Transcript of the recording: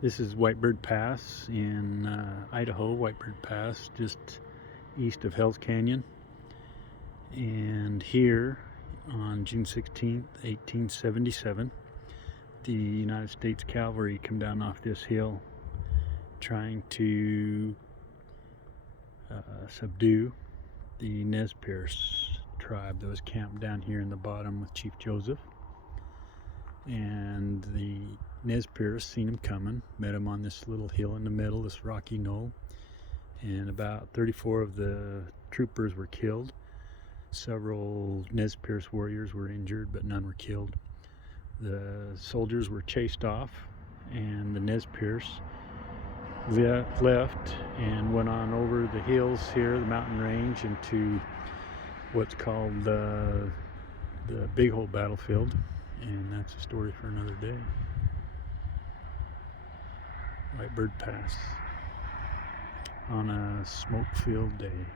This is Whitebird Pass in Idaho, Whitebird Pass, just east of Hells Canyon. And here on June 16th, 1877, the United States Cavalry come down off this hill trying to subdue the Nez Perce tribe that was camped down here in the bottom with Chief Joseph. And the Nez Perce seen him coming, met him on this little hill in the middle, this rocky knoll, and about 34 of the troopers were killed. Several Nez Perce warriors were injured, but none were killed. The soldiers were chased off, and the Nez Perce left and went on over the hills here, the mountain range, into what's called the Big Hole battlefield, and that's a story for another day. Whitebird Pass on a smoke-filled day.